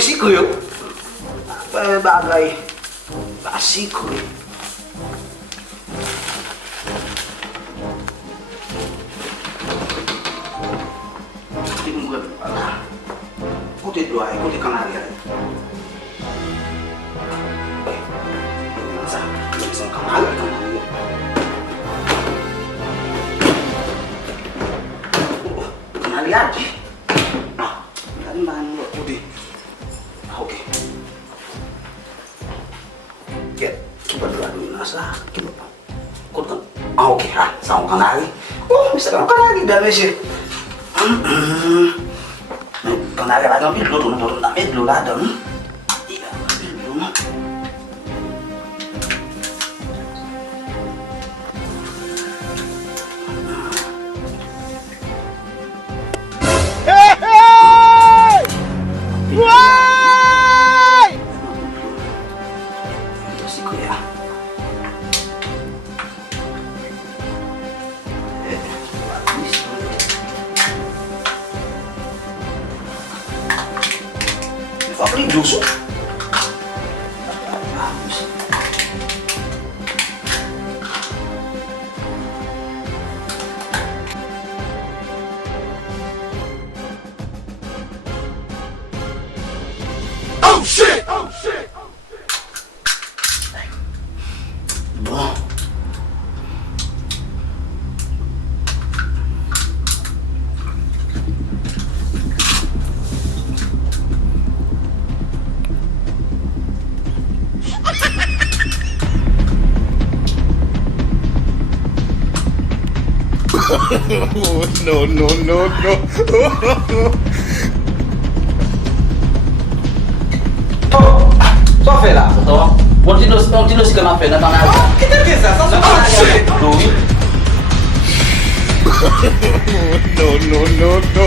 Siku yuk, bagai basiku. Tinggal lah, putih dua, putih kanari. Masa, bisa kanari. Kanari aja. Nah, tadi mana putih? Oke. Ya, coba dulu nasa, coba pak. Kau kan? Oke, sama kanari. Oh, bisa kan kanari dan sih. Kanari lagi tapi dulu turun tapi dulu ada nih. Iya, dulu. Ini busuk. Oh shit! Oh shit! Bon. No, no, no, no. Oh, só fez lá, só. Continua se calma pena, tá nada. Que tem que ser? Só No, no, no, no.